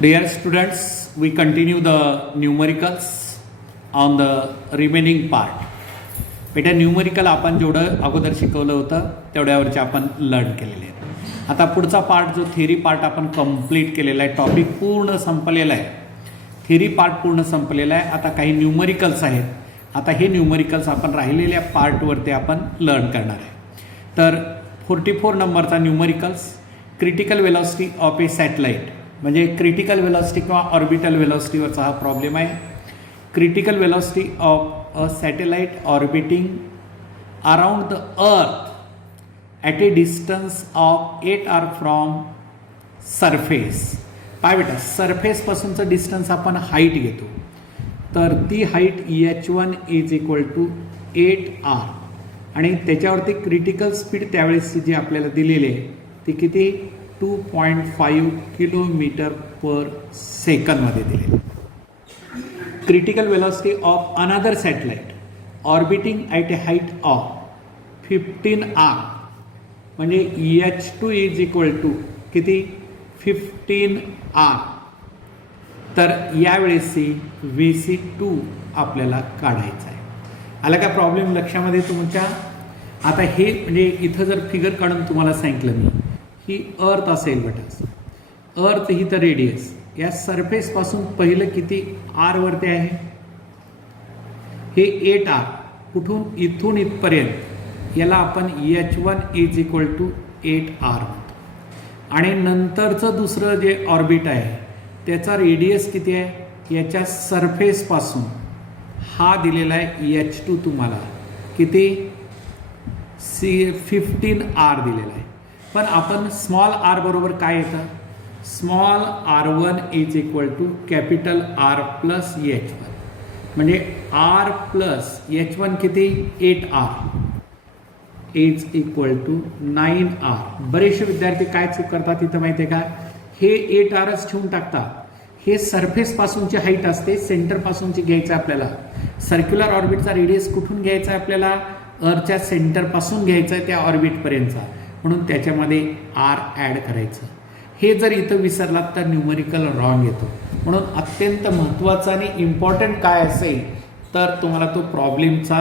Dear students, we continue the numericals on the remaining part. बेटा numerical आपण जेवढं अगोदर शिकवलं होतं तेवढ्यावरचे आपण लर्न केलेले आहेत. आता पुढचा पार्ट जो थेरी पार्ट आपण कंप्लीट केलेला आहे, टॉपिक पूर्ण संपलेला आहे, थेरी पार्ट पूर्ण संपलेला आहे. आता काही न्यूमरिकल्स आहेत. आता हे न्यूमरिकल्स आपण राहिलेल्या पार्टवरती आपण लर्न करणार आहे. तर 44 नंबरचा numericals critical velocity of A satellite, म्हणजे क्रिटिकल वेलॉसिटी किंवा ऑर्बिटल वेलॉसिटीवरचा हा प्रॉब्लेम आहे. Critical velocity of a satellite orbiting around the earth at a distance of 8r from surface. काय बेटा, सरफेसपासूनचं डिस्टन्स आपण हाईट घेतो, तर ती height h1 is equal to 8r आणि त्याच्यावरती क्रिटिकल स्पीड त्यावेळेस जी आपल्याला दिलेली आहे ती किती 2.5 किलोमीटर पर सेकंदमध्ये दिली. Critical velocity of another satellite orbiting at a height of 15r म्हणजे h2 इज इक्वल टू किती 15r. तर यावेळेसची VC2 आपल्याला काढायचा आहे. आला का प्रॉब्लेम लक्षामध्ये तुमच्या? आता हे म्हणजे इथं जर फिगर काढून तुम्हाला सांगितलं मी, ही अर्थ असेल बेटा, अर्थ ही तर रेडियस, या सरफेसपासून पहिलं किती r वरती आहे, हे 8r, कुठून इथून इथपर्यंत याला आपण h1 is equal to 8r म्हणतो. आणि नंतरचं दुसरं जे ऑर्बिट आहे त्याचा रेडियस किती आहे, याच्या सरफेसपासून हा दिलेला आहे h2 तुम्हाला किती 15r दिलेला आहे. पण आपण स्मॉल r बरोबर काय येतं, small r1 is equal to capital R plus h1, म्हणजे r प्लस h1 किती 8r is equal to 9r. बरेचसे विद्यार्थी काय चूक करतात तिथं माहिती आहे का, हे 8rच ठेवून टाकतात. हे सरफेस पासूनची हाईट असते, सेंटर पासूनची घ्यायचं आपल्याला. सर्क्युलर ऑर्बिटचा रेडियस कुठून घ्यायचा आहे आपल्याला, अर्थच्या सेंटर पासून घ्यायचा आहे त्या ऑर्बिटपर्यंतचा, म्हणून त्याच्यामध्ये r ॲड करायचं. हे जर इथं विसरलात तर न्यूमरिकल रॉंग येतो. म्हणून अत्यंत महत्त्वाचं आणि इम्पॉर्टंट काय असेल तर तुम्हाला तो प्रॉब्लेमचा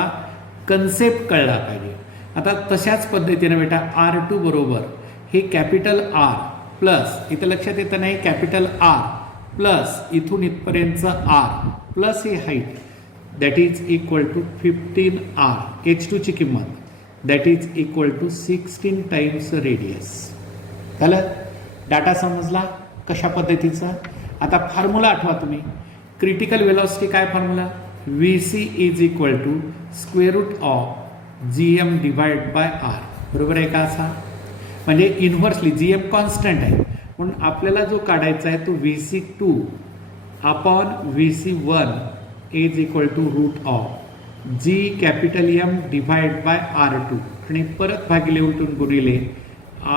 कन्सेप्ट कळला पाहिजे. आता तशाच पद्धतीनं बेटा R2 बरोबर हे कॅपिटल R प्लस, इथं लक्षात येतं नाही, कॅपिटल R प्लस इथून इथपर्यंतचं R प्लस ही height that is equal to 15r, h2 ची किंमत that is equal to 16 times radius. झालं? डाटा समजला कशा पद्धतीचा? आता फॉर्म्युला आठवा तुम्ही, क्रिटिकल वेलॉसिटी काय formula, VC is equal to square root of GM divide by R, बरोबर आहे का असा? म्हणजे इन्व्हर्सली GM कॉन्स्टंट आहे, म्हणून आपल्याला जो काढायचा आहे तो VC2 upon VC1 is equal to root of G capital M divide by R2 आणि परत भागिले उलटून गुणिले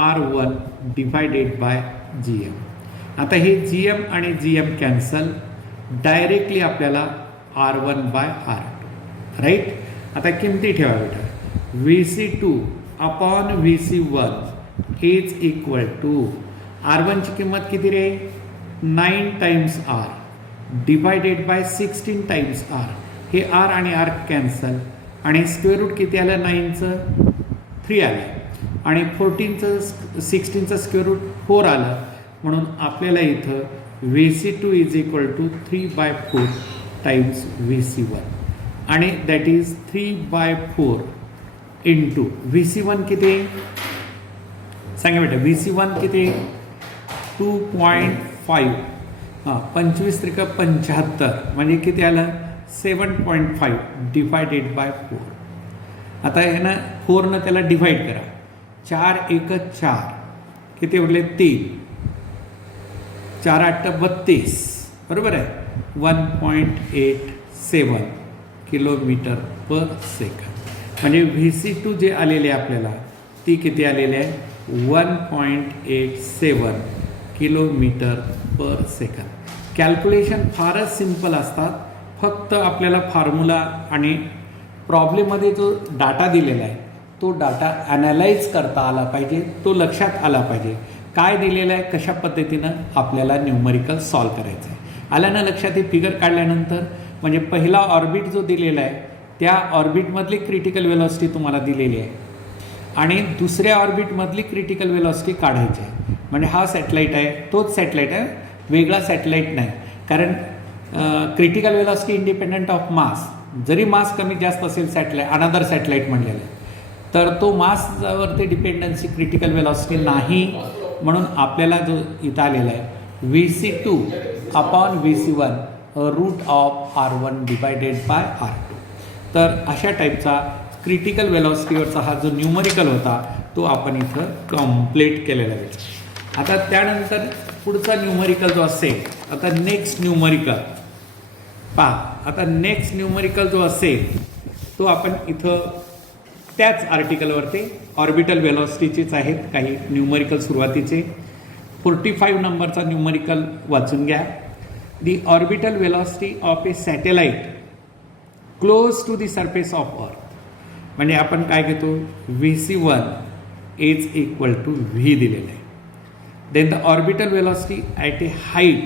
R1 डिवायडेड बाय GM. आता हे GM आणि GM कॅन्सल, डायरेक्टली आपल्याला R1 बाय R2, राईट. आता किमती ठेवा बेटा, VC2 upon VC1 is equal to R1 ची किंमत किती रे 9 times R divided bye 16 times R. हे R आणि R कॅन्सल आणि स्क्वेअर रूट किती आलं 9चं 3 आलं आणि 16चं स्क्वेअर रूट 4 आलं, म्हणून आपल्याला इथं VC2 is equal to 3/4 times VC1 आणि दॅट इज 3/4 इंटू VC1 किती सांगा बेटा, VC1 किती 2.5, हां 25 त्रिक 75 म्हणजे किती आलं 7.5 डिवायडेड बाय 4. आता हे ना 4 त्याला डिवाइड करा, 4 1 4 किती उरले 3, 4 8 32, बरोबर आहे 1.87 किलोमीटर पर सेकंद. म्हणजे VC2 जे आलेले आपल्याला ती किती आलेली आहे 1.87 किलोमीटर पर सेकंद. कॅल्क्युलेशन फारच सिम्पल असतात, फक्त आपल्याला फॉर्म्युला आणि प्रॉब्लेममध्ये जो डाटा दिलेला आहे तो डाटा ॲनालाइज करता आला पाहिजे, तो लक्षात आला पाहिजे. काय दिलेलं आहे, कशा पद्धतीनं आपल्याला न्यूमरिकल सॉल्व करायचं आहे. आलं ना लक्षात? हे फिगर काढल्यानंतर म्हणजे पहिला ऑर्बिट जो दिलेला आहे त्या ऑर्बिटमधली क्रिटिकल वेलॉसिटी तुम्हाला दिलेली आहे आणि दुसऱ्या ऑर्बिटमधली क्रिटिकल वेलॉसिटी काढायची आहे. म्हणजे हा सॅटेलाईट आहे, तोच सॅटेलाईट आहे, वेगळा सॅटेलाईट नाही. कारण critical velocity independent of mass. जरी मास कमी जास्त असेल सॅटेलाईट अनदर सॅटेलाईट म्हणलेलं आहे तर तो मासवरती डिपेंडन्सी क्रिटिकल वेलॉसिटी नाही. म्हणून आपल्याला जो इथं आलेला आहे VC2 upon VC1 root of R1 divided by R2. तर अशा टाईपचा क्रिटिकल वेलॉसिटीवरचा हा जो न्यूमरिकल होता तो आपण इथं कम्प्लीट केलेला आहे. आता त्यानंतर पुढचा न्यूमरिकल जो असेल, आता नेक्स्ट न्यूमरिकल पहा. आता नेक्स्ट न्यूमरिकल जो असेल तो आपण इथं त्याच आर्टिकलवरती ऑर्बिटल वेलॉसिटीचेच आहेत काही न्यूमरिकल सुरुवातीचे. 45 नंबरचा न्यूमरिकल वाचून घ्या. The orbital velocity of a satellite close to the surface of earth. म्हणजे आपण काय घेतो VC1 is equal to V दिलेलं आहे. Then the orbital velocity at a height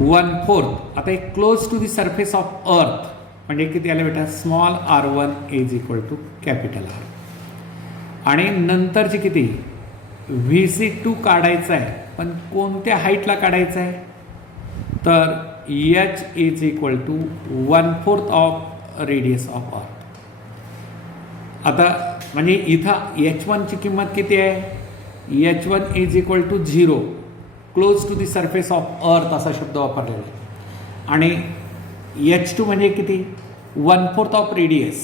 1/4. आता एक close to the surface of earth म्हणजे किती आलं बेटा, small r1 is equal to capital R. आणि नंतरची किती VC2 काढायचं आहे, पण कोणत्या हाईटला काढायचं आहे तर H is equal to 1/4 of radius of earth. आता म्हणजे इथं H1ची किंमत किती आहे, H1 is equal to 0, close to the surface of earth असा शब्द वापरलेला आहे. आणि H2 म्हणजे किती, 1/4 ऑफ रेडियस,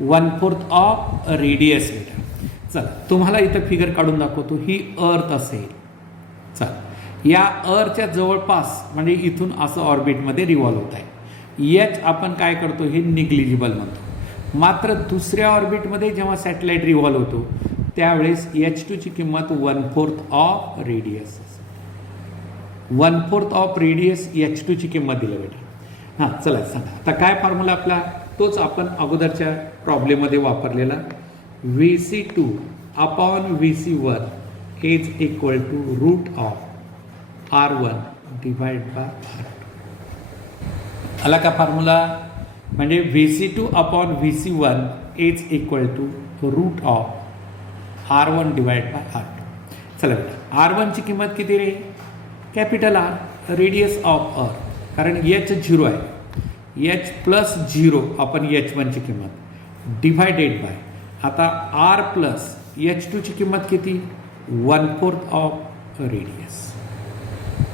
1/4 ऑफ रेडियस बेटा. चल तुम्हाला इथं फिगर काढून दाखवतो. ही अर्थ असेल. चल या अर्थच्या जवळपास म्हणजे इथून असं ऑर्बिटमध्ये रिव्हॉल्व होत आहे. H आपण काय करतो हे निग्लिजिबल म्हणतो. मात्र दुसऱ्या ऑर्बिटमध्ये जेव्हा सॅटेलाईट रिव्हॉल्व होतो त्यावेळेस H2ची किंमत 1/4 ऑफ रेडियस, 1/4 ऑफ रेडियस H2ची किंमत दिली बेटा. हां चला सांगा आता काय फॉर्म्युला आपला, तोच आपण अगोदरच्या प्रॉब्लेममध्ये वापरलेला. VC2 upon VC1 is equal to root of R1 divide by R2. आला का फॉर्म्युला? म्हणजे VC2 upon VC1 is equal to root of R1 divide by R2. चला बेटा R1ची किंमत किती रे, capital R, radius of earth. कारण H 0 आहे, H प्लस 0 आपण H1ची किंमत डिवायडेड बाय आता R प्लस H2ची किंमत किती, 1/4 ऑफ रेडियस,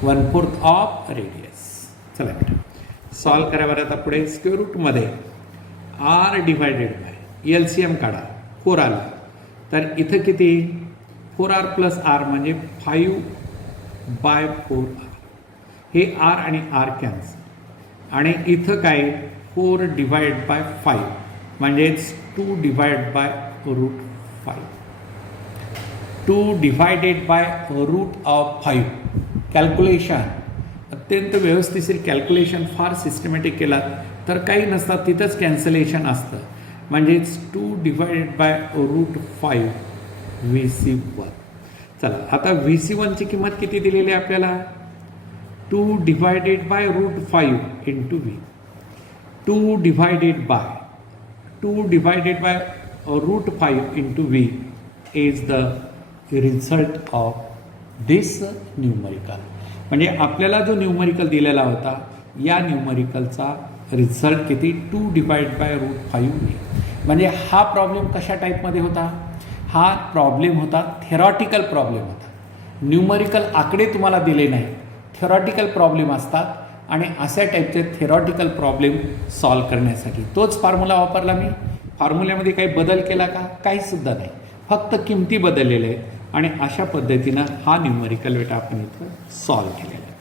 1/4 ऑफ रेडियस. चला बेटा सॉल्व करा बरं. आता पुढे स्क्वेअर रूटमध्ये R डिवायडेड बाय LCM काढा, 4 आला तर इथं किती 4R प्लस R म्हणजे 5/4R. हे R आणि R कॅन्सल आणि इथं काय 4 डिवाइड बाय 5 म्हणजेच 2 divide by root 5, 2 divided by root of 5. Calculation अत्यंत व्यवस्थिशीर कॅल्क्युलेशन फार सिस्टमॅटिक केलात तर काही नसतात, तिथंच कॅन्सलेशन असतं. म्हणजेच 2 डिवायडेड बाय रूट 5 VC1. चला आता VC1ची किंमत किती दिलेली आहे आपल्याला, 2 divided by root 5 into V. 2 divided by root 5 into V is the result of this numerical. म्हणजे आपल्याला जो न्यूमरिकल दिलेला होता या न्यूमरिकलचा रिझल्ट किती, 2 डिवाइड बाय रूट 5 V. म्हणजे हा प्रॉब्लेम कशा टाईपमध्ये होता, हा प्रॉब्लेम होता थेरॉटिकल प्रॉब्लेम होता. न्यूमरिकल आकडे तुम्हाला दिले नाही, थेरॉटिकल प्रॉब्लेम असतात आणि अशा टाईपचे थेरॉटिकल प्रॉब्लेम सॉल्व करण्यासाठी तोच फॉर्म्युला वापरला मी. फॉर्म्युल्यामध्ये काही बदल केला का, काहीसुद्धा नाही, फक्त किमती बदललेल्या आहेत आणि अशा पद्धतीनं हा न्यूमरिकल बेटा आपण इथं सॉल्व केलेला आहे.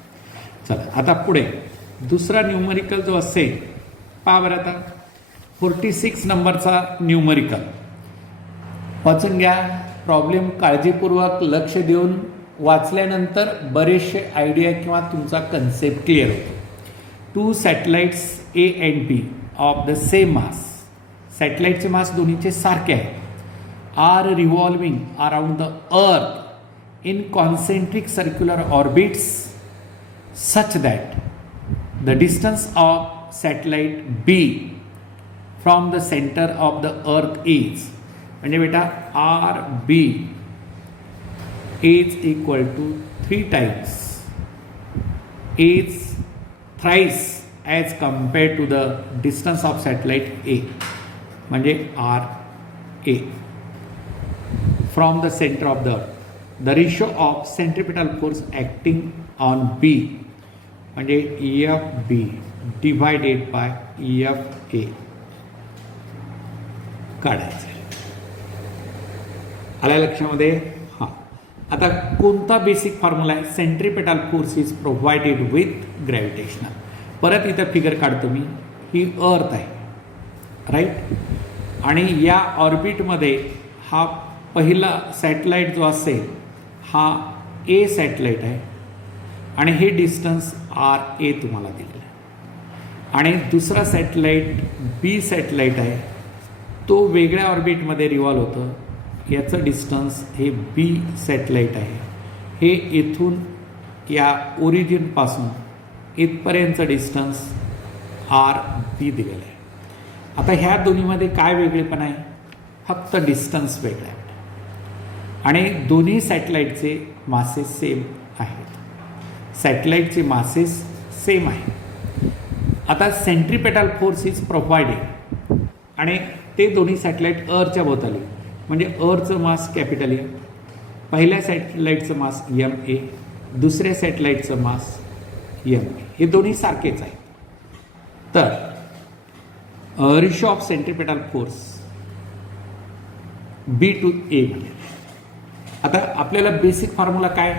चला आता पुढे दुसरा न्यूमरिकल जो असेल पहा बरं. आता 46 नंबरचा न्यूमरिकल वाचून घ्या. प्रॉब्लेम काळजीपूर्वक लक्ष देऊन वाचल्यानंतर बरेचसे आयडिया किंवा तुमचा कन्सेप्ट क्लिअर होतो. 2 satellites A and B of the same mass. सॅटेलाइटचे मास दोन्हीचे सारखे आहेत are revolving around the earth in concentric circular orbits such that the distance of satellite B from the center of the earth is, म्हणजे बेटा RB is equal to 3 times is thrice as compared to the distance of satellite A, म्हणजे RA from the center of the earth. The ratio of centripetal force acting on B, म्हणजे FB divided by FA काढायचं. आल्या लक्षामध्ये? हां. आता कोणता basic formula आहे? Centripetal force is provided with gravitational. परत इथं फिगर काढतो मी. ही अर्थ आहे, राईट, आणि या ऑर्बिटमध्ये हा पहिला सॅटेलाइट जो असेल हा ए सॅटेलाइट आहे आणि हे डिस्टन्स RA तुम्हाला दिलेलं आहे. आणि दुसरा सॅटेलाइट बी सॅटेलाइट आहे, तो वेगळ्या ऑर्बिटमध्ये रिव्हॉल्व होतं. याचं डिस्टन्स हे बी सॅटेलाइट आहे. हे इथून या ओरिजिनपासून इथपर्यंतचं डिस्टन्स RB दिलेलं आहे. आता ह्या दोन्हीमध्ये काय वेगळेपण आहे? फक्त डिस्टन्स वेगळं आहे आणि दोन्ही सॅटेलाइटचे मासेस सेम आहेत. सॅटेलाइटचे मासेस सेम आहे. आता सेंट्रिपेटल फोर्स इज प्रोव्हाइडेड आणि ते दोन्ही सॅटेलाइट अर्थच्या भोवताली, म्हणजे अर्थचं मास कॅपिटल एम, पहिल्या सॅटेलाइटचं मास MA, दुसऱ्या सॅटेलाइटचं मास MA, हे दोन्ही सारखेच आहेत. तर ratio of centripetal force B to A म्हणजे आता आपल्याला बेसिक फॉर्म्युला काय?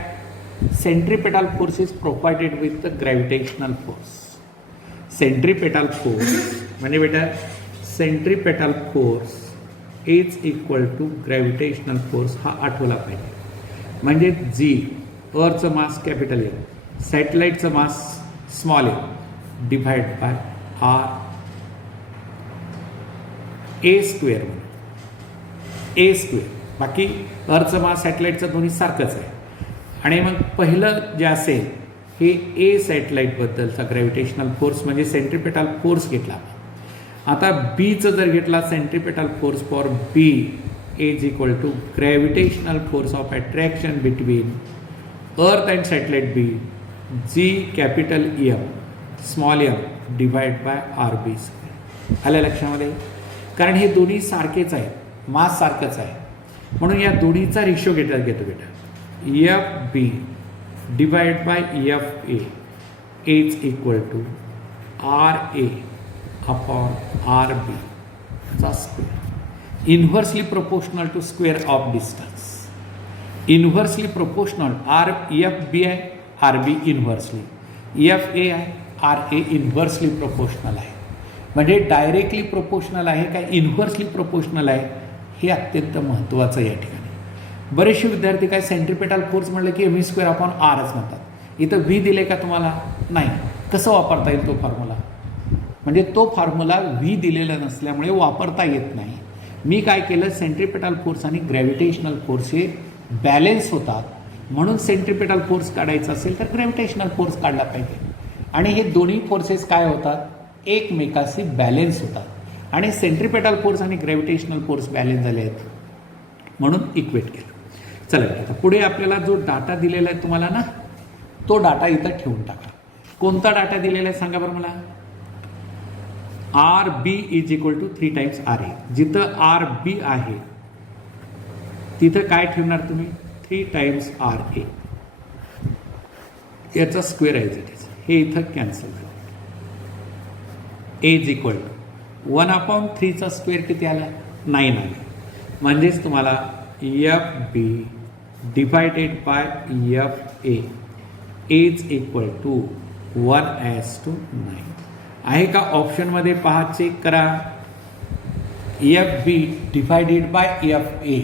Centripetal force is provided with the gravitational force. Centripetal force म्हणजे बेटा centripetal force is equal to gravitational force. हा आठवला पाहिजे. म्हणजे जी अर्थचं मास कॅपिटल एम, सॅटेलाइटचं mass small M divide by RA square. A square. बाकी अर्थचं मास सॅटेलाइटचं दोन्ही सारखंच आहे. आणि मग पहिलं जे असेल हे ए सॅटेलाइटबद्दलचा ग्रॅव्हिटेशनल फोर्स म्हणजे सेंट्रिपेटल फोर्स घेतला. आता बीचं जर घेतला centripetal force for B is equal to gravitational force of attraction between earth and satellite B G capital M small M divide by RB square. आल्या लक्षामध्ये? कारण हे दोन्ही सारखेच आहेत, मास सारखंच आहे, म्हणून या दोन्हीचा रेशो घेतो बेटा. FB divide by FA is equal to RA upon RB चा square. Inversely proportional to square of distance. Inversely proportional FB आहे, RB इन्व्हर्सली, FA आहे, RA इन्व्हर्सली प्रोपोर्शनल आहे. म्हणजे डायरेक्टली प्रोपोर्शनल आहे का इन्व्हर्सली प्रोपोर्शनल आहे हे अत्यंत महत्त्वाचं या ठिकाणी. बरेचसे विद्यार्थी काय सेंट्रिपेटल फोर्स म्हटलं की ME स्क्वेअर अपॉन Rच म्हणतात. इथं V दिले का तुम्हाला? नाही. कसं वापरता येईल तो फॉर्म्युला? म्हणजे तो फॉर्म्युला V दिलेला नसल्यामुळे वापरता येत नाही. मी काय केलं, सेंट्रिपेटल फोर्स आणि ग्रॅव्हिटेशनल फोर्स हे बॅलेन्स होतात, म्हणून सेंट्रिपेटल फोर्स काढायचा असेल तर ग्रॅव्हिटेशनल फोर्स काढला पाहिजे. आणि हे दोन्ही फोर्सेस काय होतात? एकमेकाशी बॅलेन्स होतात आणि सेंट्रिपेटल फोर्स आणि ग्रॅव्हिटेशनल फोर्स बॅलेन्स झाले आहेत म्हणून इक्वेट केलं. चला आता पुढे आपल्याला जो डाटा दिलेला आहे तुम्हाला ना, तो डाटा इथं ठेवून टाका. कोणता डाटा दिलेला आहे सांगा बरं मला? RB is equal to 3 times RA. जिथं RB आहे तिथं काय ठेवणार तुम्ही? 3 टाइम्स RA. याचा स्क्वेअर आहे हे इथं कॅन्सल झालं. इज इक्वल टू 1/3चा स्क्वेअर किती आला? 9 आला. म्हणजेच तुम्हाला FB divided by FA is equal to 1:9 आहे का? ऑप्शनमध्ये पहा, चेक करा. FB divided by FA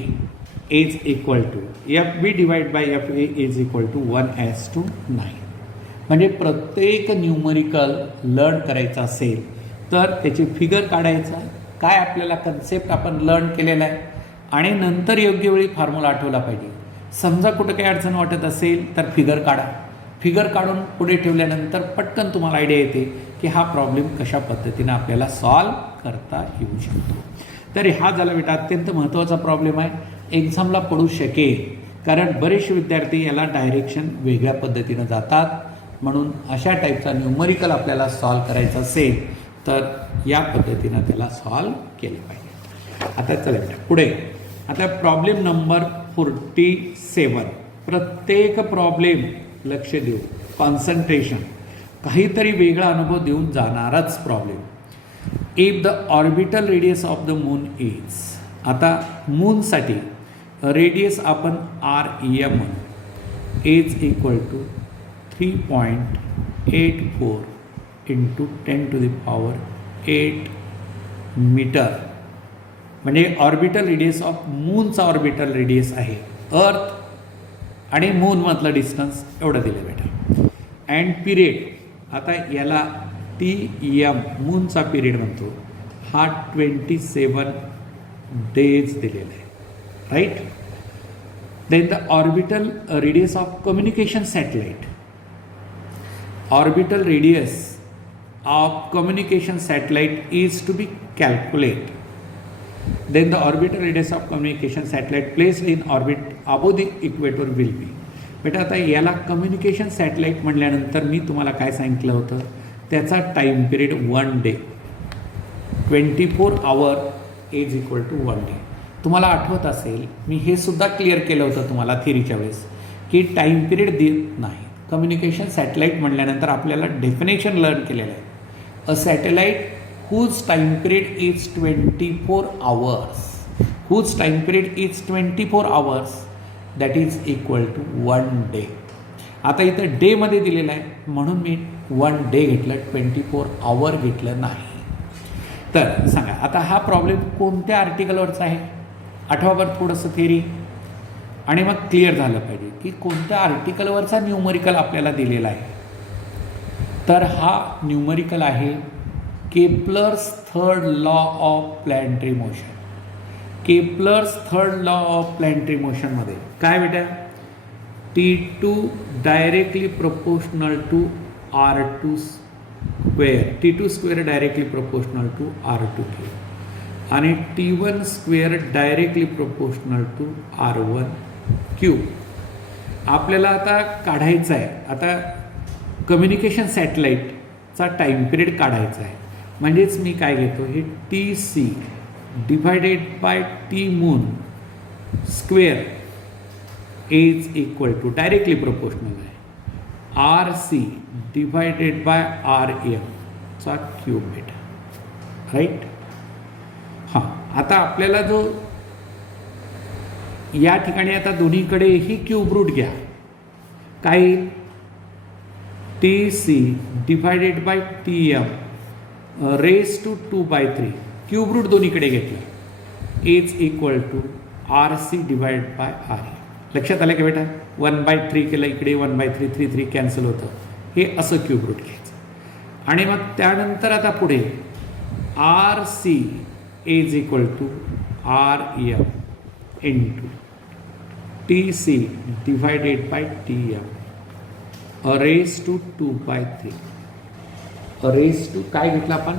is equal to FB divide by FA is equal to 1:9. म्हणजे प्रत्येक न्यूमरिकल लर्न करायचं असेल तर त्याची फिगर काढायचा. काय आपल्याला कन्सेप्ट आपण लर्न केलेला आहे? आणि नंतर योग्य वेळी फॉर्म्युला आठवला पाहिजे. समजा कुठं काही अडचण वाटत असेल तर फिगर काढा. फिगर काढून पुढे ठेवल्यानंतर पटकन तुम्हाला आयडिया येते की हा प्रॉब्लेम कशा पद्धतीनं आपल्याला सॉल्व करता येऊ शकतो. तर हा झाला बेटा अत्यंत महत्त्वाचा प्रॉब्लेम आहे, एक्झामला पडू शकेल, कारण बरेचसे विद्यार्थी याला डायरेक्शन वेगळ्या पद्धतीनं जातात. म्हणून अशा टाईपचा न्यूमरिकल आपल्याला सॉल्व करायचा असेल तर या पद्धतीनं त्याला सॉल्व केलं पाहिजे. आता चला बेटा पुढे. आता प्रॉब्लेम नंबर 47. प्रत्येक प्रॉब्लेम लक्ष देऊ, कॉन्सन्ट्रेशन, काहीतरी वेगळा अनुभव देऊन जाणाराच problem. If the orbital radius of the moon is, आता मूनसाठी रेडियस आपण REM is equal to 3.84 into 10⁸ metre, म्हणजे ऑर्बिटल रेडियस ऑफ मूनचा ऑर्बिटल रेडियस आहे. अर्थ आणि मूनमधलं डिस्टन्स एवढं दिलं बेटा. अँड पिरियड, आता याला TEM मूनचा पिरियड म्हणतो, हा 27 डेज दिलेला आहे, right. Then the orbital radius of communication satellite, orbital radius of communication satellite is to be calculate. Then the orbital radius of communication satellite placed in orbit above the equator will be. बेटा आता याला communication satellite म्हटल्यानंतर मी तुम्हाला काय सांगितलं होतं, त्याचा time period 1 day, 24 hour is equal to 1 day. तुम्हाला आठवत असेल मी हे सुद्धा क्लिअर केलं होतं तुम्हाला थिअरीच्या वेळेस की टाईम पिरियड देत नाही. कम्युनिकेशन सॅटेलाइट म्हटल्यानंतर आपल्याला डेफिनेशन लर्न केलेलं आहे. अ satellite whose time period is 24 hours, whose time period is 24 hours, that is equal to 1 day. आता इथं डेमध्ये दिलेलं आहे म्हणून मी 1 डे घेतलं, 24 आवर घेतलं नाही. तर सांगा आता हा प्रॉब्लेम कोणत्या आर्टिकलवरचा आहे, आठवा बरं थोडंसं थिअरी, आणि मग क्लिअर झालं पाहिजे की कोणत्या आर्टिकलवरचा न्यूमरिकल आपल्याला दिलेला आहे. तर हा न्यूमरिकल आहे Kepler's third law of planetary motion. Kepler's third law of planetary मोशनमध्ये काय बेटा, T2 directly proportional to R2 square, T2 square directly proportional to R2 आणि T1 square directly proportional to R1 cube. आपल्याला आता काढायचं आहे, आता कम्युनिकेशन सॅटेलाइटचा टाईम पिरियड काढायचा आहे. म्हणजेच मी काय घेतो, हे TC divided by T moon square is equal to directly proportional आहे RC डिवायडेड बाय RM चा क्यूब बेटा, राईट. हां, आता आपल्याला जो या ठिकाणी आता दोन्हीकडे ही क्यूब रूट घ्या, काय TC divided by TM raise to 2/3 cube root दोन्हीकडे घेतलं is equal to RC divide by RE. लक्षात आलं का बेटा, 1/3 केलं इकडे, 1/3 3 कॅन्सल होतं, हे असं क्यूब रूट घ्यायचं. आणि मग त्यानंतर आता पुढे RC is equal to REM into TC divided by TM raise to 2/3. Raise to काय घेतलं आपण,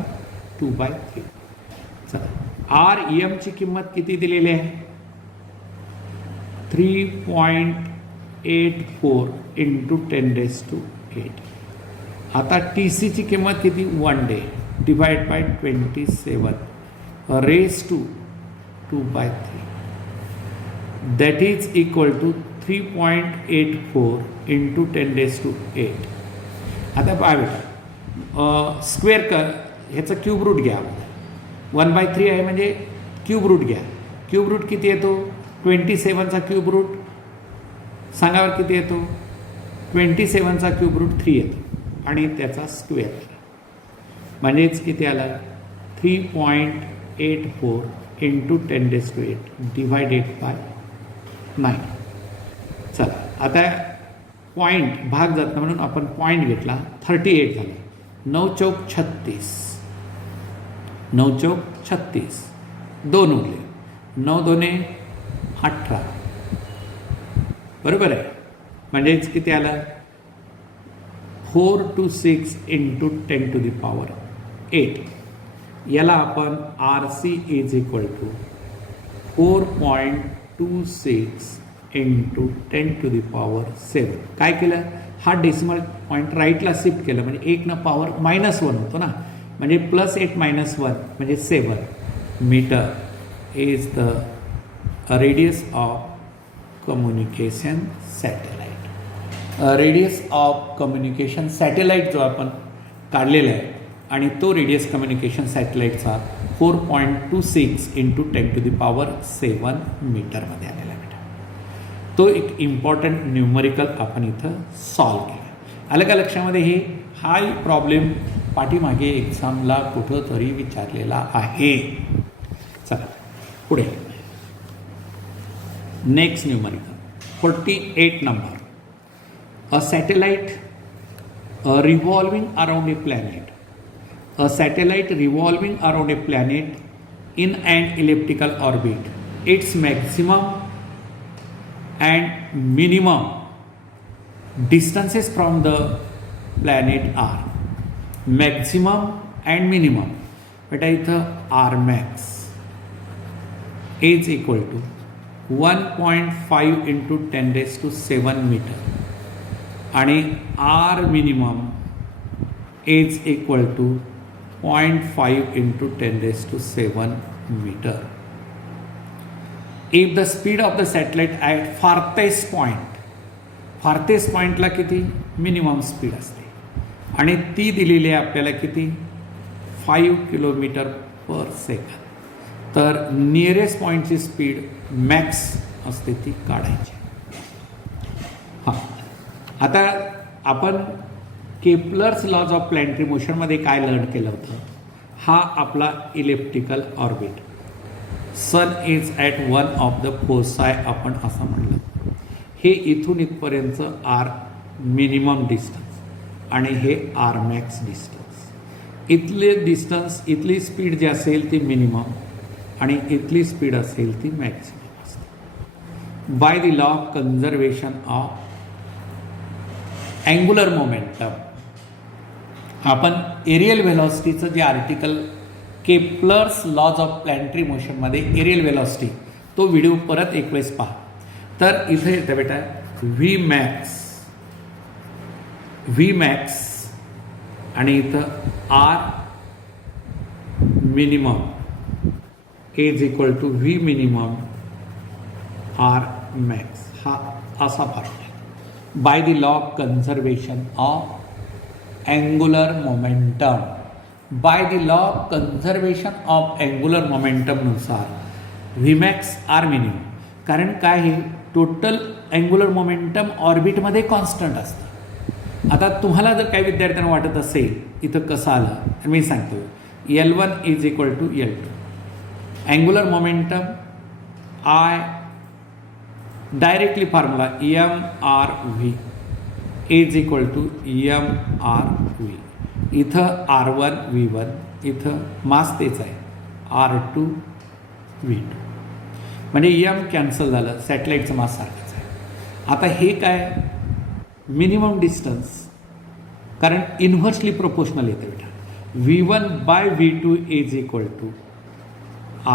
2/3. चला REM ची किंमत किती दिलेली आहे, 3.84 इंटू 10⁸. आता TC ची किंमत किती, 1 day divide by 27 raise to 2/3, that is equal to 3.84 into 10⁸. आता बाय स्क्वेअर कर, ह्याचं क्यूब रूट घ्या. 1/3 आहे म्हणजे क्यूब रूट घ्या. क्यूब रूट किती येतो, 27चा क्यूब रूट सांगावर किती येतो, 27चा क्यूब रूट 3 येतो आणि त्याचा स्क्वेअर म्हणजेच किती आला, 3.84 इंटू 10⁸ डिवायडेड बाय 9. चला आता पॉईंट भाग जात म्हणून आपण पॉईंट घेतला, 38 झाला. 9 चौक 36, 9 चौक 36, 2 उरले, 9 दोने 18 बरोबर आहे. म्हणजेच किती आलं 4 to 6 into 10 to the power 8. याला आपण RC is equal to 4.26 into 10 to the power 7. काय केलं, हा डेसिमल पॉईंट राईटला शिफ्ट केलं म्हणजे 1 न पॉवर -1 होतो ना, म्हणजे +8 - 1 म्हणजे 7 metre is the radius of communication satellite. Radius of communication satellite जो आपण काढलेला आहे आणि तो रेडियस कम्युनिकेशन सॅटेलाइटचा 4.26 into 10 to the power 7 मीटरमध्ये आलेला बेटा. तो एक इम्पॉर्टंट न्यूमरिकल आपण इथं सॉल्व केला. आलं का लक्षामध्ये? हे हाही प्रॉब्लेम पाठीमागे एक्झामला कुठंतरी विचारलेला आहे. चला पुढे next numerical 48 number. A satellite revolving around a planet. A satellite revolving around a planet in an elliptical orbit. Its maximum and minimum distances from the planet are. Maximum and minimum. बेटा इथं R max is equal to 1.5 into 10⁻⁷ metre आणि R minimum is equal to 0.5 into 10⁻⁷ meter. If the speed of the satellite at farthest पॉईंटला किती minimum speed असते आणि ती दिलेली आहे आपल्याला किती 5 किलोमीटर पर सेकंद. तर नियरेस्ट पॉईंटची स्पीड मॅक्स असते ती काढायची. हां, आता आपण केपलर्स लॉज ऑफ प्लॅनेटरी मोशनमध्ये काय लर्न केलं होतं? हा आपला elliptical orbit. Sun is at one of the foci आपण असं म्हणलं. हे इथून इथपर्यंतचं आर मिनिमम डिस्टन्स आणि हे आर मॅक्स डिस्टन्स. इथले डिस्टन्स, इथली स्पीड जी असेल ती मिनिमम आणि इथली स्पीड असेल ती मॅक्सिमम असते. By the law of conservation of angular momentum आपण एरियल व्हेलॉसिटीचं जे article Kepler's laws of planetary मोशनमध्ये एरियल व्हेलॉसिटी, तो व्हिडिओ परत एक वेळेस पहा. तर इथे येतं बेटा व्ही मॅक्स आणि इथं R minimum is equal to V minimum R max. हा असा फरक आहे. By the law of conservation of angular momentum. By the law of conservation of angular मोमेंटमनुसार व्ही मॅक्स आर मिनिमम. कारण काय हे टोटल अँग्युलर मोमेंटम ऑर्बिटमध्ये constant असतं. आता तुम्हाला जर काही विद्यार्थ्यांना वाटत असेल इथं कसं आलं तर मी सांगतो L1 is equal to L2. Angular momentum I directly formula mRv is equal to mRv. इथं R1 V1, इथं मास तेच आहे R2 V2. म्हणजे एम कॅन्सल झालं, सॅटेलाईटचं मास सारखंच आहे. आता हे काय मिनिमम डिस्टन्स, कारण इन्व्हर्सली प्रोपोर्शनल येतं बेटा. V1 by V2 is equal to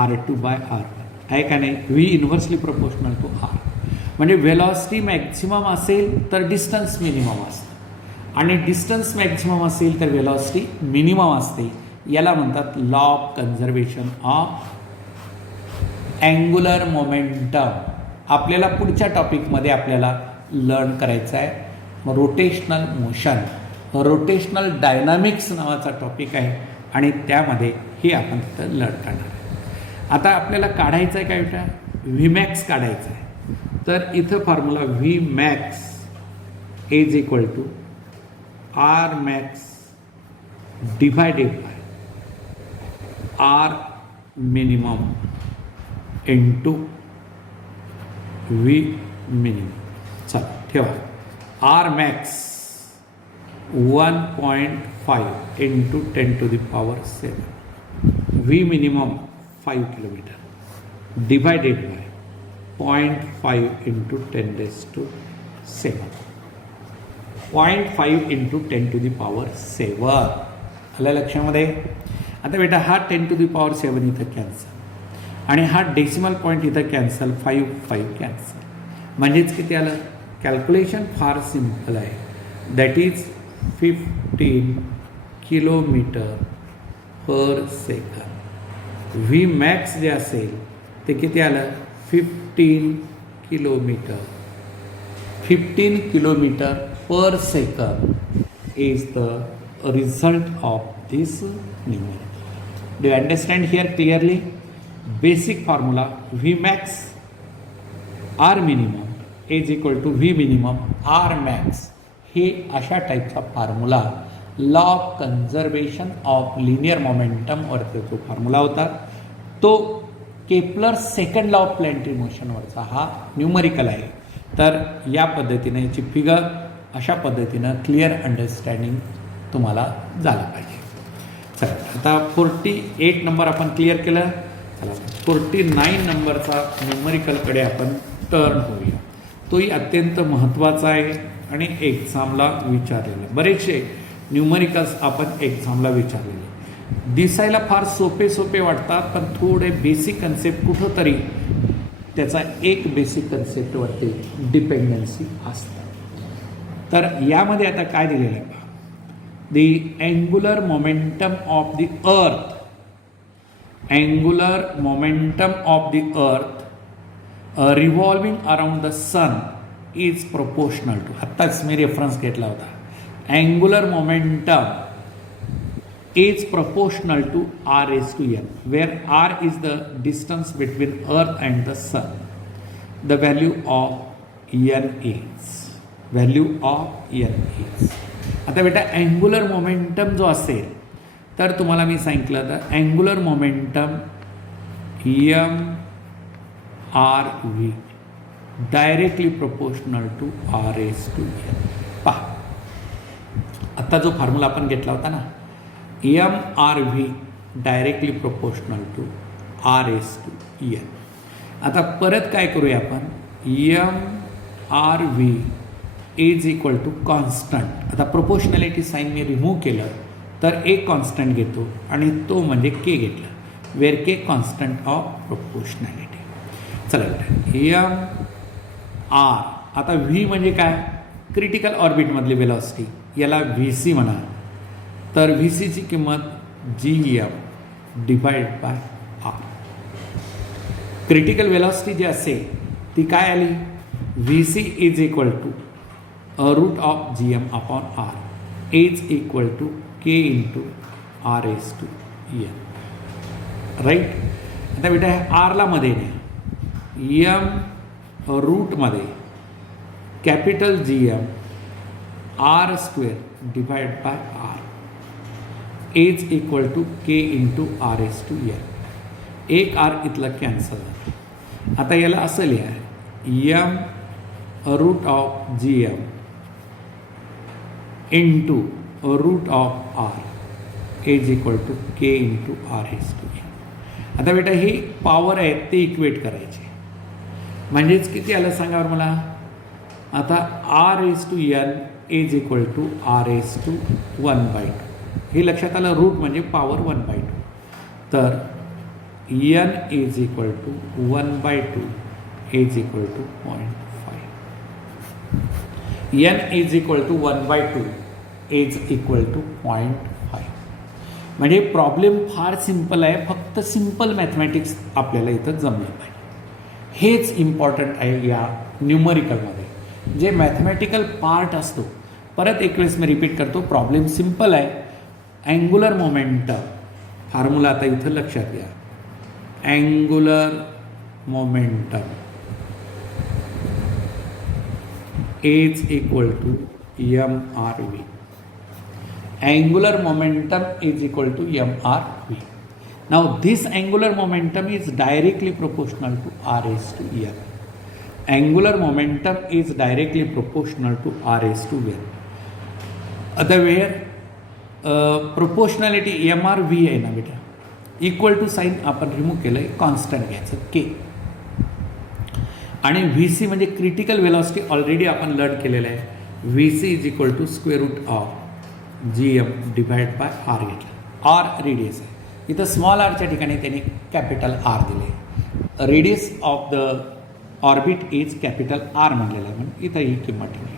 R2 by R1 आहे का नाही. V inversely proportional to R. म्हणजे व्हेलॉसिटी मॅक्सिमम असेल तर डिस्टन्स मिनिमम असतं आणि डिस्टन्स मॅक्सिमम असेल तर व्हेलॉसिटी मिनिमम असते. याला म्हणतात law of conservation of angular momentum. आपल्याला पुढच्या टॉपिकमध्ये आपल्याला लर्न करायचं आहे रोटेशनल मोशन. रोटेशनल डायनामिक्स नावाचा टॉपिक आहे आणि त्यामध्ये हे आपण तिथं लर्न करणार आहे. आता आपल्याला काढायचं आहे काय बेटा व्ही मॅक्स काढायचं आहे. तर इथं formula V max is equal to R max divided by R minimum into V minimum. चला ठेवा R max 1.5 into 10⁻⁷. V minimum 5 kilometre divided by 0.5 into 10⁷. 0.5 into 10⁷. आलं लक्षामध्ये. आता बेटा हा 10⁷ इथं कॅन्सल आणि हा डेसिमल पॉईंट इथं कॅन्सल, 5 कॅन्सल. म्हणजेच किती आलं? कॅल्क्युलेशन फार सिम्पल आहे. That is 15 kilometre per second. V max जे असेल ते किती आलं? 15 kilometre. 15 kilometre per second is the result of this numerical. Do you understand here clearly? Basic formula Vmax R minimum is equal to V minimum R max. हे अशा टाईपचा formula law of conservation of linear momentum वरचा जो formula होता तो Kepler second law of planetary मोशनवरचा हा numerical आहे. तर या पद्धतीने याची फिगर अशा पद्धतीनं क्लिअर अंडरस्टँडिंग तुम्हाला झालं पाहिजे. चला आता 48 नंबर आपण क्लिअर केलं. चला 49 नंबरचा न्यूमरिकलकडे आपण टर्न होऊया. तोही अत्यंत महत्त्वाचा आहे आणि एक्झामला विचारलेला. बरेचसे न्यूमरिकल्स आपण एक्झामला विचारलेले दिसायला फार सोपे वाटतात, पण थोडे बेसिक कन्सेप्ट कुठंतरी त्याचा एक बेसिक कन्सेप्टवरती डिपेंडन्सी असतात. तर यामध्ये आता काय दिलेलं आहे? The angular momentum of the earth, angular momentum of the earth revolving around the sun is proportional to, आत्ताच मी रेफरन्स घेतला होता, angular momentum is proportional to r raised to n, where r is the distance between earth and the sun. The value of n is, value of n is. आता बेटा angular momentum जो असेल तर तुम्हाला मी सांगितलं तर angular momentum M R V directly proportional to R raise to N. पहा आता जो फॉर्म्युला आपण घेतला होता ना, M R V directly proportional to R raise to N. आता परत काय करूया आपण, M R V is equal to constant. आता प्रोपोर्शनॅलिटी साईन मी रिमूव्ह केलं तर एक कॉन्स्टंट घेतो आणि तो म्हणजे के घेतला, where K constant of proportionality. चला एम आर. आता व्ही म्हणजे काय? क्रिटिकल ऑर्बिटमधली वेलॉसिटी, याला व्ही सी म्हणा. तर व्ही सीची किंमत G M divide by R. Critical velocity G असेल ती काय आली? V C is equal to root of G M upon R is equal to K into R S to N. Right. आता बेटा आरला मध्ये नाही, एम रूटमध्ये capital G M R square divide by R is equal to K into R S to N. एक आर इथलं cancel झालं. आता याला असं लिहा, M root of G M into root of R is equal to K into R S to N. आता बेटा ही पॉवर आहेत ते इक्वेट करायचे, म्हणजेच किती आलं सांगा बरं मला. आता R S to N is equal to R S to 1/2. हे लक्षात आलं, रूट म्हणजे पॉवर 1/2. तर N is equal to 1/2 is equal to 0.5. N is equal to 1/2 is equal to 0.5. म्हणजे प्रॉब्लेम फार सिम्पल आहे, फक्त सिम्पल मॅथमॅटिक्स आपल्याला इथं जमलं पाहिजे. हेच इम्पॉर्टंट आहे या न्यूमरिकलमध्ये. जे मॅथमॅटिकल पार्ट असतो, परत एक वेळेस मी रिपीट करतो, प्रॉब्लेम सिम्पल आहे. अँग्युलर मोमेंटम फॉर्म्युला आता इथं लक्षात घ्या. Angular momentum is equal to mrv. Angular momentum is equal to mrv. Now this angular momentum is directly proportional to r raised to n. Angular momentum is directly proportional to r raised to n. Other where proportionality mrv आहे ना बेटा, equal to sign आपण remove केलं आहे, constant घ्यायचं K. आणि V C म्हणजे critical velocity already आपण लर्न केलेलं आहे. V C is equal to square root of G M divide by R घेतला. आर रेडियस आहे, इथं स्मॉल आरच्या ठिकाणी त्यांनी कॅपिटल आर दिले. Radius of the orbit is capital R म्हणलेलं आहे, म्हणून इथं ही किंमत ठेवली.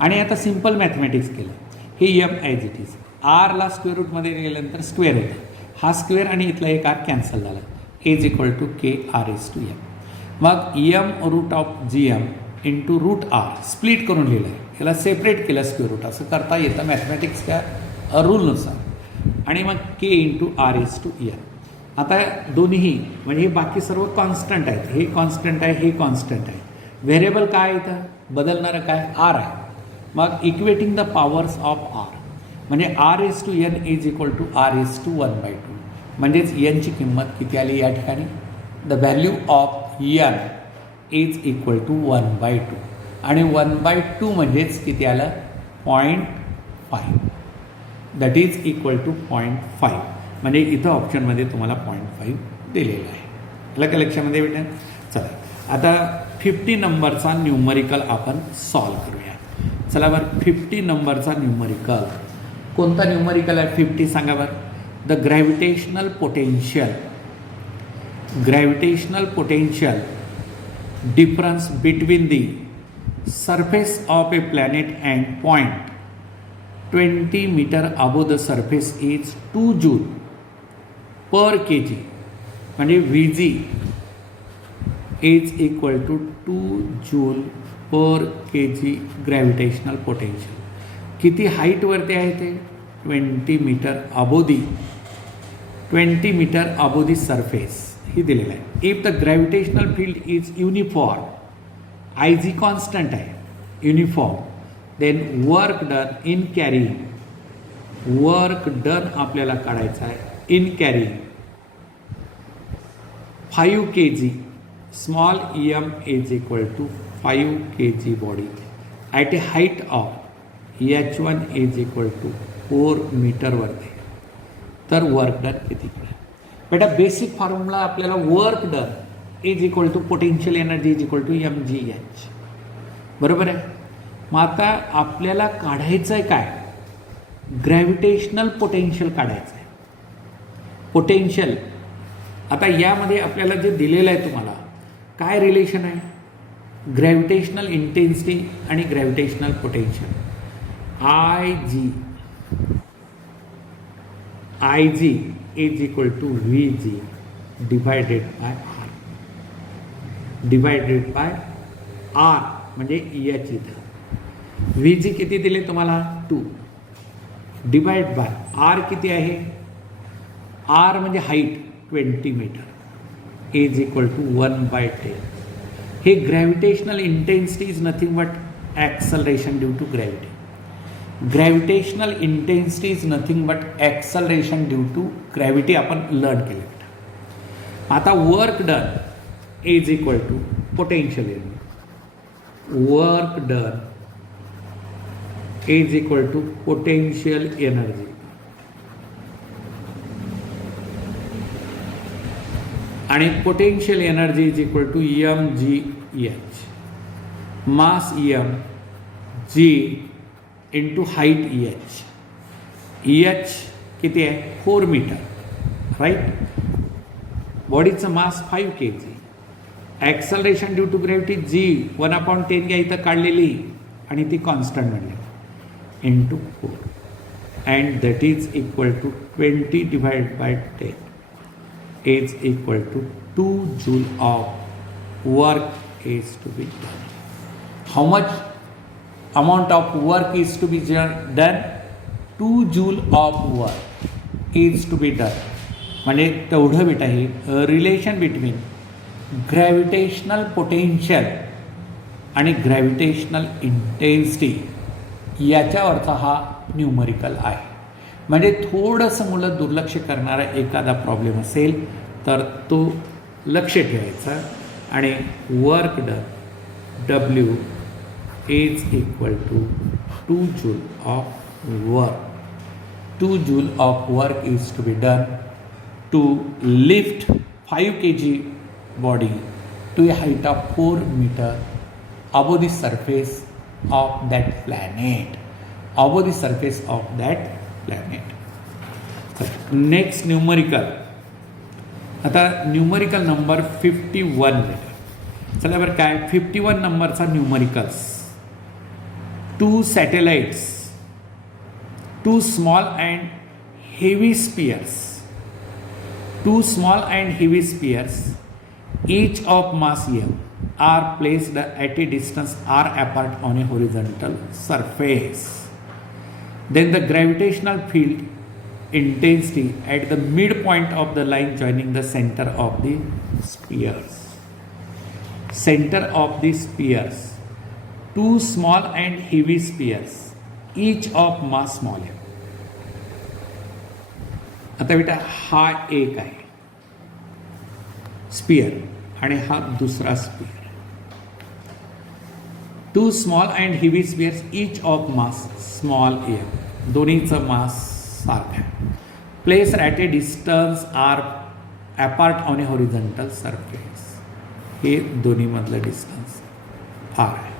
आणि आता सिम्पल मॅथमॅटिक्स केलं, हे एम ॲज इट इज. आरला स्क्वेअर रूटमध्ये गेल्यानंतर स्क्वेअर होतं, हा स्क्वेअर आणि इथला एक आर कॅन्सल झाला. Is equal to K R S to M. मग M root of G M into root R split करून लिहिलं आहे, याला सेपरेट केलं स्क्वेअर रूट, असं करता येतं मॅथमॅटिक्सच्या रूलनुसार. आणि मग K into R S to M. आता दोन्हीही म्हणजे हे बाकी सर्व कॉन्स्टंट आहेत, हे कॉन्स्टंट आहे, हे कॉन्स्टंट आहे. व्हेरिएबल काय आहे इथं, बदलणारं काय, आर आहे. मग equating the powers of R म्हणजे R S to N is equal to R S to 1/2. म्हणजेच एनची किंमत किती आली या ठिकाणी, the value of N is equal to 1/2. आणि 1/2 म्हणजेच किती आलं, 0.5. That is equal to 0.5. म्हणजे इथं ऑप्शनमध्ये तुम्हाला 0.5 दिलेलं आहे. आलं का लक्षामध्ये बेटा. चला आता 50 नंबरचा न्यूमरिकल आपण सॉल्व करूया. चला बरं, 50 नंबरचा न्यूमरिकल कोणता न्यूमरिकल आहे 50 सांगा बरं. The gravitational potential difference between the surface of a planet and point 20 metre above the surface is 2 joule per K G. म्हणजे V G is equal to 2 joule per K G gravitational potential. किती हाईटवरती आहे ते, 20 metre above the surface ही दिलेलं आहे. If the gravitational field is uniform, I G constant आहे, uniform, then work done in carrying, work done आपल्याला काढायचं आहे in carrying 5 kg, small M is equal to 5 kg body at a height of H1 is equal to 4 मीटरवरती. तर work done किती केलं बेटा. Basic formula आपल्याला work done is equal to potential energy is equal to mgh, बरोबर आहे. मग आता आपल्याला काढायचं आहे काय, ग्रॅव्हिटेशनल पोटेन्शियल काढायचं आहे. पोटेन्शियल आता यामध्ये आपल्याला जे दिलेलं आहे तुम्हाला काय रिलेशन आहे, ग्रॅव्हिटेशनल इंटेन्सिटी आणि gravitational potential. I G is equal to V G divided by R म्हणजे एच. इथं व्ही जी किती दिले तुम्हाला 2 डिवाइड बाय आर किती आहे, आर म्हणजे height 20 metre is equal to 1/10. हे gravitational intensity is nothing but acceleration due to gravity. Gravitational intensity is nothing but acceleration due to gravity आपण लर्न केलं. आता work done is equal to potential energy, work done is equal to potential energy. आणि potential energy is equal to mgh, mass m, g into height h. h किती आहे 4 metre, right. बॉडीचं mass 5 kg. Acceleration due to gravity g 1/10 घ्या इथं काढलेली आणि ती constant म्हणली into 4 and that is equal to 20 divide by 10 is equal to 2 joule of work is to be done. How much amount of work is to be done? 2 joule of work is to be done. म्हणजे तेवढं बेटा हे relation between gravitational potential आणि gravitational intensity याच्यावरचा हा numerical आहे. म्हणजे थोडंसं मुलं दुर्लक्ष करणारा एखादा प्रॉब्लेम असेल तर तो लक्ष ठेवायचा आणि work done W is equal to 2 joule of work. 2 joule of work is to be done to lift 5 kg body to a height of 4 meter above the surface of that planet. Above the surface of that planet. Next numerical, आता numerical number 51. चला बरं काय 51 नंबरचा numericals. 2 satellites, 2 small and heavy spheres, 2 small and heavy spheres, each of mass m, are placed at a distance r apart on a horizontal surface. Then the gravitational field intensity at the midpoint of the line joining the center of the spheres. Center of the spheres, 2 small and heavy spheres, each of mass small m. आता बेटा हा एक आहे sphere आणि हा दुसरा sphere. 2 small and heavy spheres each of mass small M, दोन्हीचं mass सारखं आहे. Place at a distance R apart on a horizontal surface, हे दोन्हीमधलं डिस्टन्स आर आहे.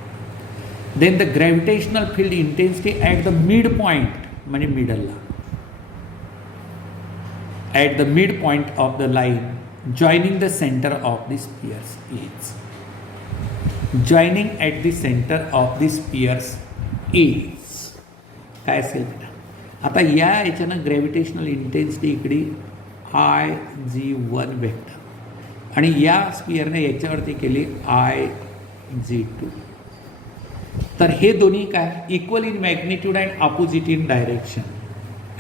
Then the gravitational field intensity at the mid point, म्हणजे मिडलला, at the midpoint of the line joining the center of the spheres is. Joining at the center of the spheres is. काय असेल बेटा? आता या याच्यानं gravitational intensity इकडे IG1 vector आणि या स्पियरने याच्यावरती केली IG2. तर हे दोन्ही काय equal in magnitude and opposite in direction,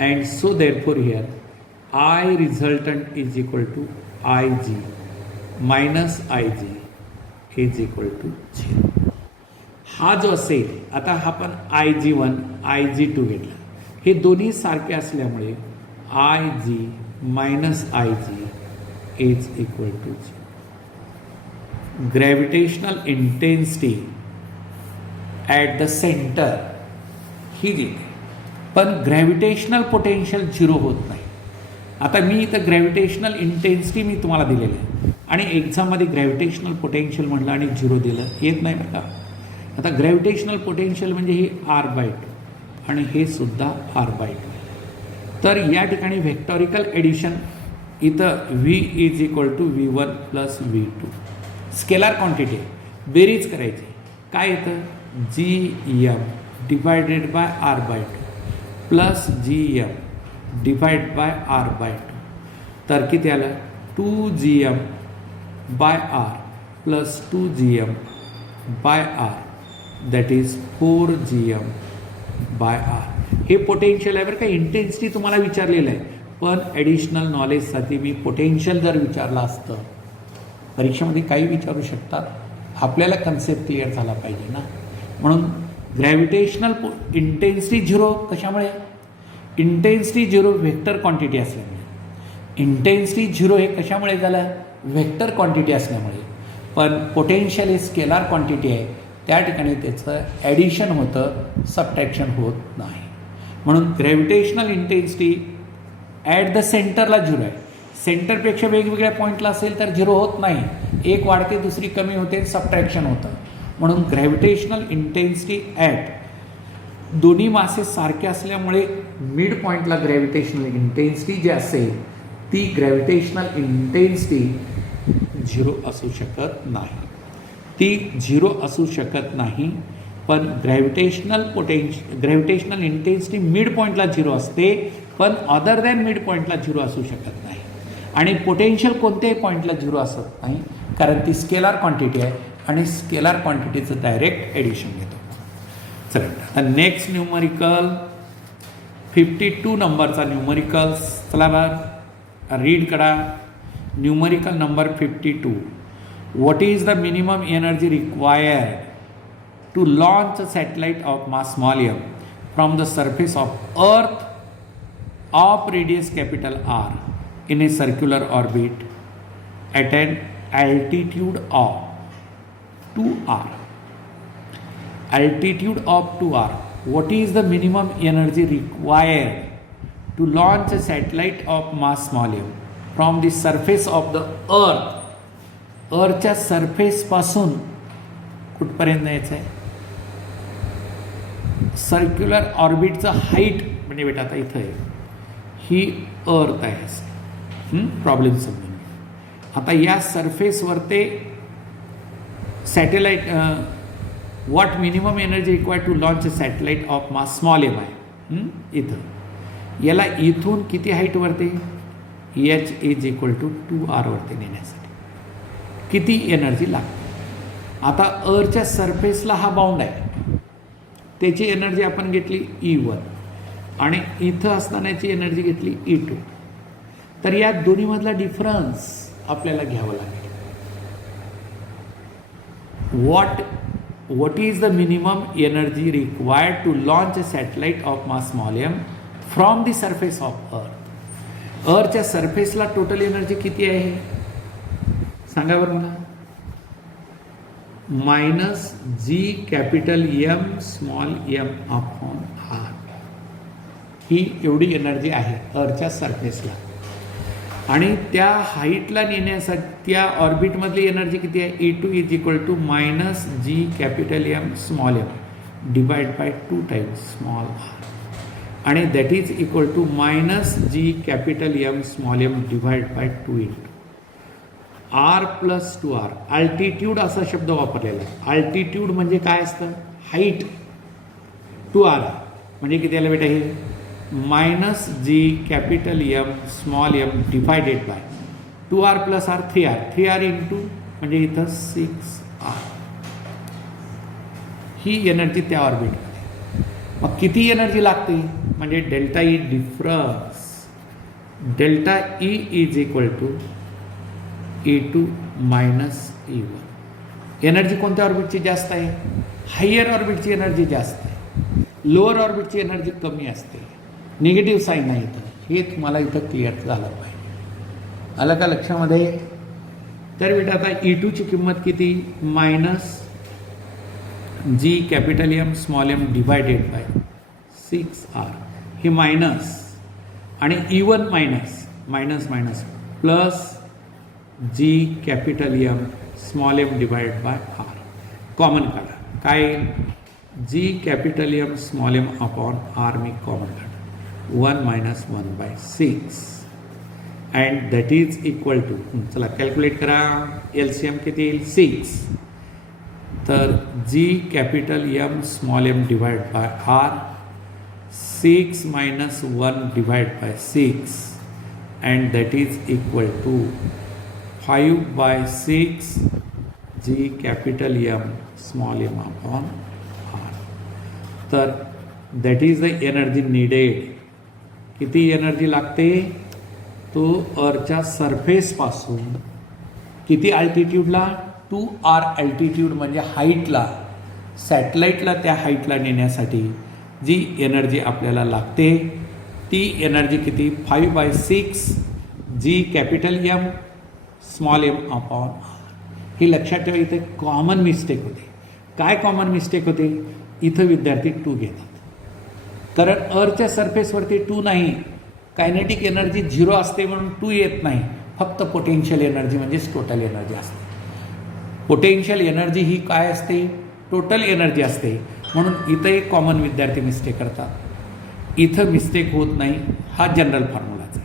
and so therefore here I resultant is equal to IG minus IG is equal to 0. हा जो असेल, आता आपण IG1 IG2 घेतला, हे दोन्ही सारखे असल्यामुळे IG minus IG is equal to 0. Gravitational intensity at the centre ही देते, पण ग्रॅव्हिटेशनल पोटेन्शियल 0 होत नाही. आता मी इथं ग्रॅव्हिटेशनल इंटेन्सिटी मी तुम्हाला दिलेलं आहे आणि एक्झाममध्ये ग्रॅव्हिटेशनल पोटेन्शियल म्हटलं आणि 0 दिलं, येत नाही बरं का. आता ग्रॅव्हिटेशनल पोटेन्शियल म्हणजे ही R/2 आणि हे सुद्धा R/2. तर या ठिकाणी व्हेक्टॉरिकल एडिशन इथं V is equal to V1 plus V2. Scalar quantity बेरीज करायची, काय येतं GM divided by R/2 plus GM divide by R/2. तर किती आलं 2GM by R plus 2GM by R, that is 4GM by R. हे potential आहे बरं का. इंटेन्सिटी तुम्हाला विचारलेलं आहे, पण ॲडिशनल नॉलेजसाठी मी पोटेन्शियल जर विचारलं असतं, परीक्षेमध्ये काही विचारू शकतात, आपल्याला कन्सेप्ट क्लिअर झाला पाहिजे ना. म्हणून ग्रॅव्हिटेशनल इंटेन्सिटी 0 कशामुळे, इंटेन्सिटी 0 व्हेक्टर क्वांटिटी असल्यामुळे. इंटेन्सिटी 0 हे कशामुळे झालं, व्हेक्टर क्वांटिटी असल्यामुळे. पण पोटेन्शियल हे स्केलार क्वांटिटी आहे, त्या ठिकाणी त्याचं ॲडिशन होतं, सबट्रॅक्शन होत नाही. म्हणून ग्रॅव्हिटेशनल इंटेन्सिटी ॲट द सेंटरला 0 आहे. सेंटरपेक्षा वेगवेगळ्या पॉईंटला असेल तर 0 होत नाही, एक वाढते दुसरी कमी होते, सबट्रॅक्शन होतं. म्हणून ग्रॅव्हिटेशनल इंटेन्सिटी ॲट दोन्ही मासेस सारखे असल्यामुळे मिड पॉईंटला ग्रॅव्हिटेशनल इंटेन्सिटी जी असेल ती ग्रॅव्हिटेशनल इंटेन्सिटी 0 असू शकत नाही. ती 0 असू शकत नाही, पण ग्रॅव्हिटेशनल इंटेन्सिटी मिड पॉईंटला 0 असते, पण अदर दॅन मिड पॉईंटला 0 असू शकत नाही. आणि पोटेन्शियल कोणत्याही पॉईंटला 0 असत नाही, कारण ती स्केलार क्वांटिटी आहे आणि स्केलार क्वांटिटीचं डायरेक्ट ॲडिशन घेतो. चला आता नेक्स्ट न्यूमरिकल 52 नंबरचा न्यूमरिकल. चला बघ रीड करा. Numerical number 52. What is the minimum energy required to launch a satellite of mass small m from the surface of earth of radius capital R in a circular orbit at an altitude of 2r. Altitude of 2r. What is the minimum energy required to launch a satellite of mass small m from the surface of the earth अर्थच्या सरफेसपासून कुठपर्यंत यायचं आहे, circular ऑर्बिटचं height म्हणजे बेटा आता इथं आहे, ही अर्थ आहे असं प्रॉब्लेम समजून. आता या सरफेसवर ते satellite what minimum energy required to launch a satellite of mass small M I, इथं याला इथून किती हाईट वरते, H is equal to 2r वरती नेण्यासाठी किती एनर्जी लागते. आता अर्थच्या सरफेसला हा बाउंड आहे, त्याची एनर्जी आपण घेतली E1 आणि इथं असतानाची एनर्जी घेतली E2. तर या दोन्हीमधला डिफरन्स आपल्याला घ्यावा लागेल. what is the minimum energy required to launch a satellite of mass small m from the surface of earth. अर्थच्या सरफेसला टोटल एनर्जी किती आहे सांगा बरं मला. Minus G capital M small M upon R, ही एवढी एनर्जी आहे अर्थच्या सरफेसला. आणि त्या हाईटला नेण्यासाठी त्या ऑर्बिटमधली एनर्जी किती आहे, E2 is equal to minus G capital M small M divide by 2 times small R, आणि that is equal to minus G capital M small M divide by 2 into R plus 2r. Altitude असा शब्द वापरलेला आहे. Altitude म्हणजे काय असतं, height. 2r म्हणजे किती आलं बेटा हे, minus G capital M small M divided by 2r plus r 3r into म्हणजे इथं 6r. ही एनर्जी त्या ऑर्बिटमध्ये. मग किती एनर्जी लागते म्हणजे delta E difference, delta E is equal to E2 minus E1. Energy कोणत्या ऑर्बिटची जास्त आहे, हायर ऑर्बिटची एनर्जी जास्त आहे, लोअर ऑर्बिटची एनर्जी कमी असते. निगेटिव्ह साईन नाही इथं, हे तुम्हाला इथं क्लिअर झालं पाहिजे. आलं का लक्षामध्ये. तर बेटा आता E2 ची किंमत किती, minus G capital M small M divided by 6r, हे मायनस, आणि E1 minus minus minus plus G capital M small M divide by R. Common काढा, काय G capital M small M upon R मी common काढा, 1 minus 1 by 6 and that is equal to, चला calculate करा, LCM किती येईल 6. तर G capital M small M divide by R 6 minus 1 divide by 6 and that is equal to 5 by 6 G capital M small M upon R. तर that is the energy needed. किती energy लागते, तो अर्थच्या सरफेसपासून किती अल्टिट्यूडला, 2r altitude म्हणजे हाईटला, सॅटेलाईटला त्या हाईटला नेण्यासाठी जी energy आपल्याला लागते ती एनर्जी किती, 5 by 6 G capital M small M upon R. हे लक्षात ठेवा. इथे कॉमन मिस्टेक होते. काय कॉमन मिस्टेक होते, इथं विद्यार्थी 2 घेतात, कारण अर्थच्या सरफेसवरती 2 नाही, कायनेटिक एनर्जी 0 असते म्हणून 2 येत नाही, फक्त पोटेन्शियल एनर्जी म्हणजेच टोटल एनर्जी असते. पोटेन्शियल एनर्जी ही काय असते, टोटल एनर्जी असते, म्हणून इथं एक कॉमन विद्यार्थी मिस्टेक करतात, इथं मिस्टेक होत नाही. हा जनरल फॉर्म्युलाच आहे.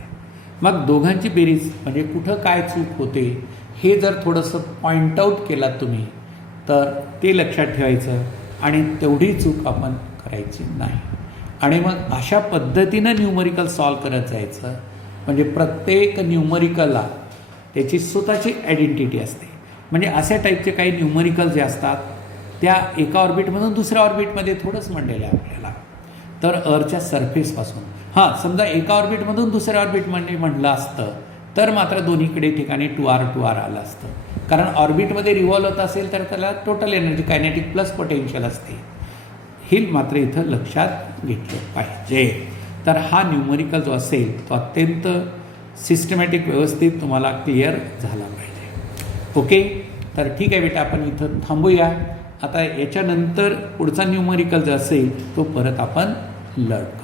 मग दोघांची बेरीज म्हणजे कुठं काय चूक होते हे जर थोडंसं पॉईंट आऊट केलात तुम्ही तर ते लक्षात ठेवायचं आणि तेवढी चूक आपण करायची नाही. आणि मग अशा पद्धतीनं न्यूमरिकल सॉल्व करत जायचं. म्हणजे प्रत्येक न्यूमरिकलला त्याची स्वतःची आयडेंटिटी असते. म्हणजे अशा टाईपचे काही न्यूमरिकल जे असतात त्या एका ऑर्बिटमधून दुसऱ्या ऑर्बिटमध्ये थोडंच म्हणलेलं आहे आपल्याला. तर अर्थच्या सरफेसपासून समजा एका ऑर्बिटमधून दुसऱ्या ऑर्बिटमध्ये म्हणलं असतं तर मात्र दोन्हीकडे ठिकाणी 2r आलं असतं. कारण ऑर्बिटमध्ये रिव्हॉल्व होत असेल तर त्याला total energy kinetic plus potential असते. हे मात्र इथं लक्षात घेतलं पाहिजे. तर हा न्यूमरिकल जो असेल तो अत्यंत सिस्टमॅटिक व्यवस्थित तुम्हाला क्लिअर झाला पाहिजे. ओके, तर ठीक आहे बेटा, आपण इथं थांबूया. आता याच्यानंतर पुढचा न्यूमरिकल जो असेल तो परत आपण लर्न